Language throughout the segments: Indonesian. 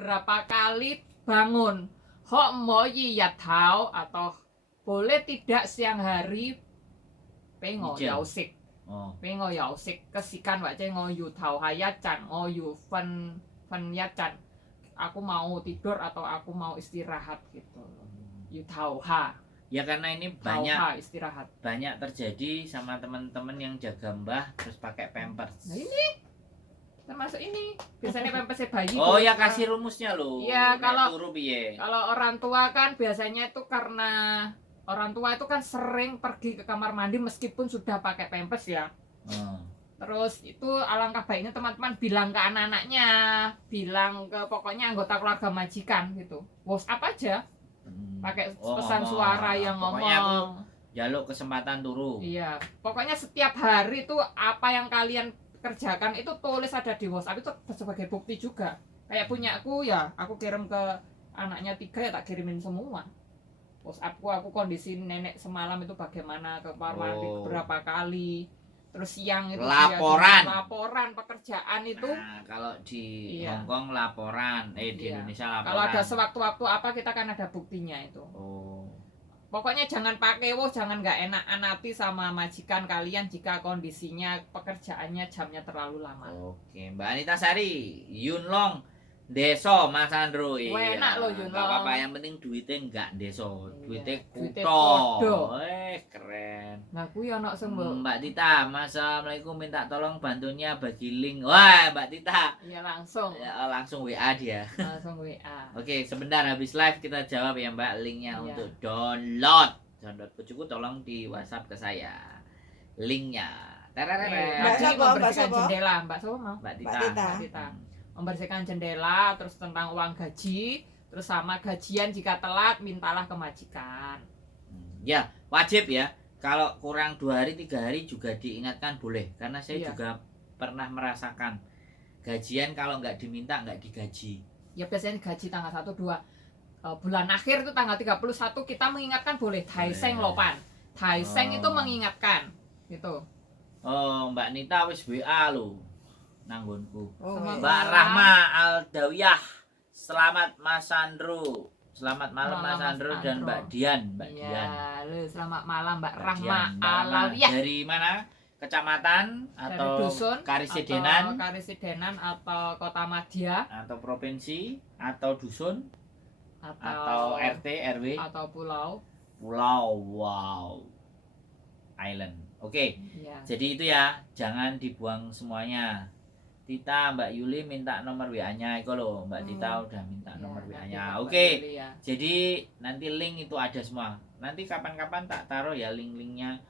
berapa kali bangun. Ho mo yi yat tao atau boleh tidak siang hari pengo yao sik. Pengo yao sik kesikan wae ngoyu tao hayatan ngoyu fan yatan. Aku mau tidur atau aku mau istirahat gitu. Yu tao ha. Ya karena ini istirahat. Banyak terjadi sama teman-teman yang jaga mbah terus pakai pampers. Nah ini termasuk ini biasanya pampers bayi. Oh ya kasih rumusnya loh. Iya kalau orang tua kan biasanya itu karena orang tua itu kan sering pergi ke kamar mandi meskipun sudah pakai pampers ya. Terus itu alangkah baiknya teman-teman bilang ke anak-anaknya, bilang ke pokoknya anggota keluarga majikan gitu. WhatsApp aja. Pakai pesan suara yang ngomong. Jaluk kesempatan turu. Iya, pokoknya setiap hari itu apa yang kalian kerjakan itu tulis ada di WhatsApp itu sebagai bukti juga. Kayak punyaku ya, aku kirim ke anaknya 3 ya tak kirimin semua. WhatsAppku aku kondisi nenek semalam itu bagaimana ke kamar mandi berapa kali. Terus siang itu laporan pekerjaan itu. Nah, kalau di Hongkong laporan, di Indonesia laporan. Kalau ada sewaktu-waktu apa kita kan ada buktinya itu. Pokoknya jangan pakai jangan nggak enak-anati sama majikan kalian jika kondisinya pekerjaannya jamnya terlalu lama. Oke, Mbak Anita Sari, Yunlong, deso Mas Andro. Enak loh Yunlong. Gak apa-apa, yang penting duitnya nggak deso, duitnya kuto. Keren. Nah, kuwi ana sing Mbak Tita, Assalamualaikum, minta tolong bantunya bagi link. Wah, Mbak Tita. Iya langsung. Ya, langsung WA dia. Langsung WA. Oke, sebentar habis live kita jawab ya Mbak linknya untuk download kucuku tolong di WhatsApp ke saya linknya. Membersihkan jendela, Mbak Sopo mau? Mbak Tita. Membersihkan jendela, terus tentang uang gaji, terus sama gajian jika telat mintalah ke majikan. Ya wajib ya. Kalau kurang 2 hari 3 hari juga diingatkan boleh. Karena saya juga pernah merasakan gajian kalau nggak diminta nggak digaji. Ya biasanya gaji tanggal 1, 2 bulan akhir itu tanggal 31 kita mengingatkan boleh. Taiseng lopan. Taiseng itu mengingatkan gitu. Oh Mbak Nita wis WA lo nanggonku. Mbak ya. Rahma Aldawiyah. Selamat Mas Andro. Selamat malam Mas Andro dan Mbak Dian. Ya, selamat malam Mbak Rahma Aldawiyah. Dari mana? Kecamatan atau dusun, Karisidenan? Karisidenan atau Kota Madya atau provinsi atau dusun atau RT RW atau pulau. Wow. Island. Oke. Jadi itu ya, jangan dibuang semuanya. Tita, Mbak Yuli minta nomor WA-nya itu loh. Mbak Tita udah minta nomor WA-nya. Oke. Jadi nanti link itu ada semua. Nanti kapan-kapan tak taruh ya link-linknya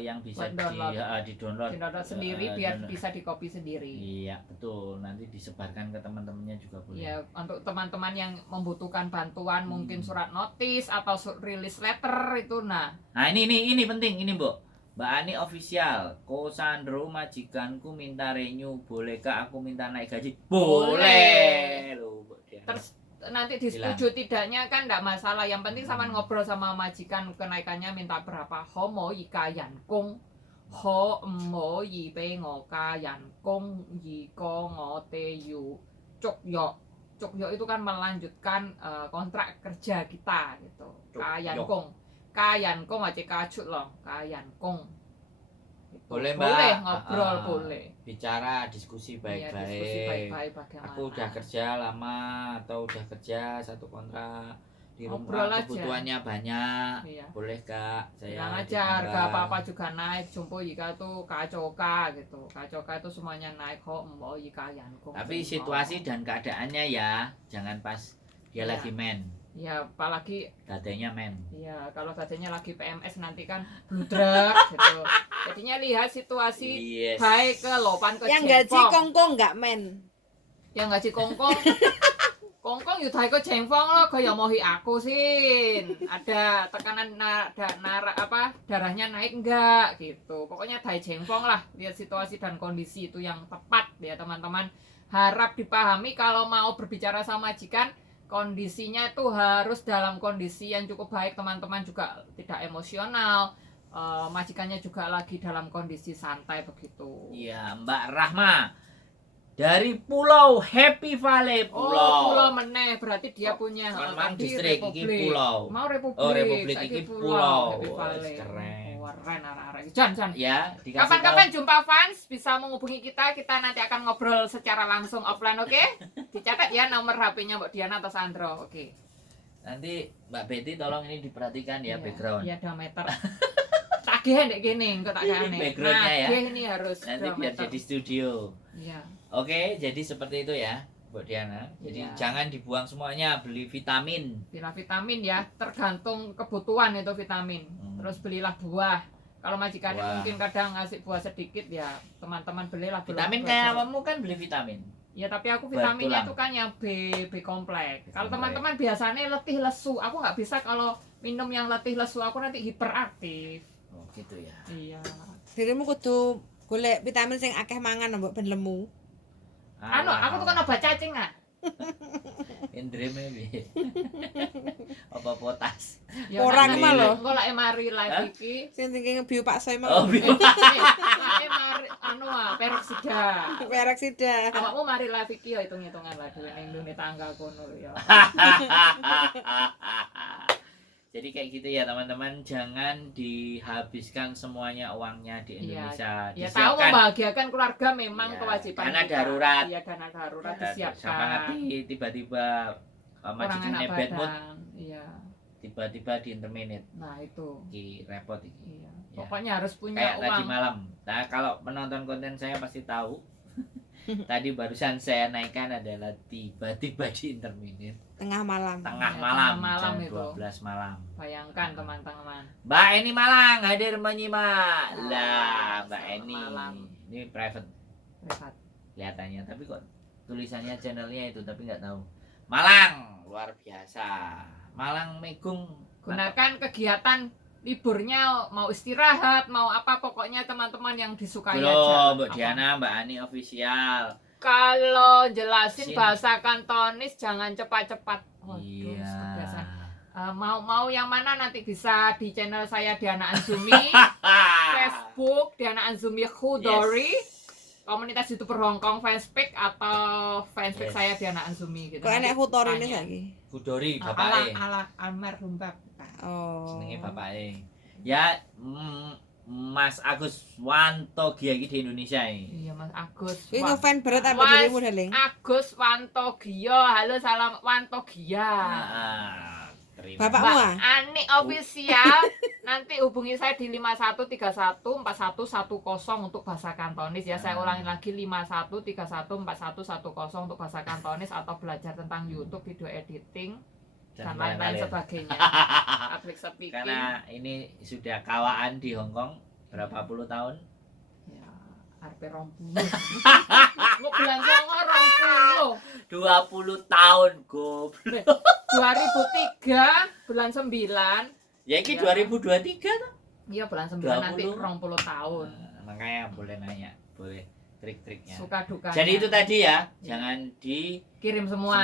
yang bisa di-download sendiri biar bisa di-copy sendiri. Iya, betul. Nanti disebarkan ke teman-temannya juga boleh. Iya, untuk teman-teman yang membutuhkan bantuan mungkin surat notis atau release letter itu nah. Nah, ini penting ini, Mbok. Mbak Ani official, Ko Sandro majikanku minta renew, bolehkah aku minta naik gaji? Boleh. Loh, terus nanti disetujui tidaknya kan enggak masalah, yang penting sama ngobrol sama majikan kenaikannya minta berapa. Ho mo yi ka yan kong, ho mo yi pe ngo ka yan kong, yi ko ngo te yu cuk yo. Cuk yo itu kan melanjutkan kontrak kerja kita gitu. Kayan kong. Kayan kong aja kacut loh, kayan kong. Boleh Mbak. Boleh ngobrol, boleh. Bicara, diskusi baik-baik. Diskusi baik-baik bagaimana. Aku udah kerja lama atau udah kerja satu kontrak di ngobrol rumah, aja. Kebutuhannya banyak. Iya. Boleh Kak, saya bilang aja harga apa-apa juga naik. Jumpo jika tuh kacoka gitu. Kacoka itu semuanya naik kok, mbok jika yan kong. Tapi situasi dan keadaannya ya, jangan pas dia lagi men. Ya apalagi dadanya men. Iya, kalau dadanya lagi PMS nanti kan bludrek gitu. Jadinya lihat situasi baik ke lopan ke yang gaji kongkong nggak men. Yang gaji kongkong kongkong yo dae ke jengfong lo kaya mohi aku sin. Ada tekanan darahnya naik enggak gitu. Pokoknya dae jengfong lah. Lihat situasi dan kondisi itu yang tepat ya teman-teman. Harap dipahami kalau mau berbicara sama majikan kondisinya itu harus dalam kondisi yang cukup baik, teman-teman juga tidak emosional, majikannya juga lagi dalam kondisi santai begitu. Iya, Mbak Rahma. dari Pulau Happy Valley. Pulau meneh berarti dia punya Memang tadi distrik iki pulau. Mau Republik. Oh, Republik saiki iki pulau. Happy Wah, Valley. keren. Keren arek-arek. Jan. Ya, dikasih Kapan-kapan jumpa fans bisa menghubungi kita nanti akan ngobrol secara langsung offline, oke? Dicatat ya nomor HP-nya Mbak Diana atau Sandro, oke. Nanti Mbak Betty tolong ini diperhatikan ya, background. Iya, diameter. Tak geh ndek kene, engko tak gane. Backgroundnya ya. Geh ini harus Nanti biar diameter. jadi studio. Iya. Oke, jadi seperti itu ya, Mbak Diana. Jadi Iya. jangan dibuang semuanya, beli vitamin. Bila vitamin ya, tergantung kebutuhan itu vitamin. Terus belilah buah. Kalau majikannya Buah. mungkin kadang ngasih buah sedikit ya, teman-teman belilah buah. Vitamin buah kayak jeruk. kamu kan beli vitamin. Ya tapi aku Buat vitaminnya tulang. itu kan yang B kompleks. Kalau kompleks. teman-teman biasanya letih lesu, aku nggak bisa kalau minum yang letih lesu, aku nanti hiperaktif. Oh, gitu ya. Iya. Dirimu kudu golek vitamin sing akeh mangan mbok ben lemu. Anu, aku tuh kan obat cacing nggak? Indre maybe. Apa potas? Ya, Orang nanti mah lho. engko lek mari live iki. Sing tinggi ngebiu Pak Soy Oh, mau. Mari anu peroksida. Peroksida. Awakmu mari live iki ya hitung-hitungan lah dhewe ning ndune tangga kono ya. Jadi kayak gitu ya teman-teman, jangan dihabiskan semuanya uangnya di Indonesia. Ya tahu membahagiakan keluarga memang Iya, kewajiban dana kita. darurat. Iya, dana darurat Siapa disiapkan. ngerti tiba-tiba Orang majikannya enak bad mood, badan. Iya. tiba-tiba di interminate. Nah, itu. Iki repot iki. Iya. Ya. Pokoknya harus punya Kayak tadi uang. malam. Nah, kalau menonton konten saya pasti tahu. Tadi barusan saya naikkan adalah tiba-tiba di interminate Tengah malam. tengah Ya, malam, tengah malam jam itu. 12 malam. Bayangkan teman-teman. Mbak Eni Malang hadir menyimak. Lah, Mbak selamat Eni. malam. Ini private Rehat. kelihatannya, tapi kok tulisannya channelnya itu tapi nggak tahu. Malang, luar biasa. Malang Megung. Gunakan kegiatan liburnya mau istirahat, mau apa pokoknya teman-teman yang disukai aja. Belum, Mbak Apa? Diana, Mbak Ani official. Kalau jelasin Sin. bahasa Kantonis jangan cepat-cepat. Waduh, Iya. kebiasaan. Mau yang mana nanti bisa di channel saya Diana Anzumi, Facebook Diana Anzumi Khudori, komunitas YouTuber Hongkong fanspage atau fanspage Yes. saya Diana Anzumi gitu. Kok enek hutor ini tanya. saiki. Kudori ala bapake. ala almarhum bapak. Oh. Jenenge bapake. Ya, Mas Agus Wantogia iki di Indonesia ini. Iya Mas Agus. Kuwi Wah, ngefan berat apa Mas dirimu Daling? Agus Wantogio. Halo salam Wantogio. Terima. Bapakmu Mbak ah? Ani official nanti hubungi saya di 51314110 untuk bahasa Kantonis ya. Saya ulangi lagi 51314110 untuk bahasa Kantonis atau belajar tentang YouTube, video editing dan lain-lain sebagainya. Public speaking. Karena ini sudah kawaan di Hong Kong berapa puluh tahun? Ya, arep 20. Mau bulan songo 20. 20 tahun, goblok. 2003 bulan 9. Ya ini Ya. 2023 tuh. Iya bulan 9 nanti 20. 20 tahun. Makanya boleh nanya, boleh trik-triknya. Suka dukanya. Jadi itu tadi ya, Iya. jangan di Kirim semua.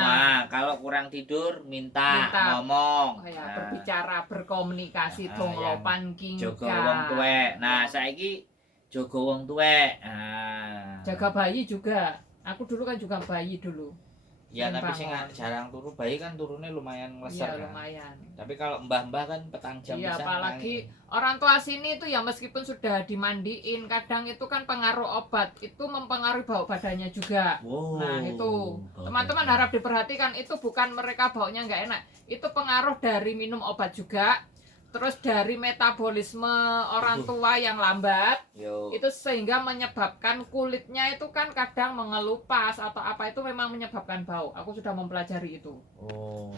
Kalau kurang tidur minta, Minta. ngomong. Ya, Nah, berbicara, berkomunikasi, Nah, donglopan jogo kingka. wong tuwek. Nah, saiki jogo wong tuwek. Nah. Jaga bayi juga. Aku dulu kan juga bayi dulu. Ya, sering tapi sing bangun. jarang turu bayi kan turunnya lumayan ngeser Iya kan. lumayan. Tapi kalau mbah-mbah kan petang jam Iya pisan apalagi nangis. orang tua sini itu ya meskipun sudah dimandiin, kadang itu kan pengaruh obat itu mempengaruhi bau badannya juga. Wow. Nah itu Bau teman-teman badan. harap diperhatikan, itu bukan mereka baunya nggak enak, itu pengaruh dari minum obat juga, terus dari metabolisme orang tua yang lambat, Yo. itu sehingga menyebabkan kulitnya itu kan kadang mengelupas atau apa, itu memang menyebabkan bau. Aku sudah mempelajari itu. Oh.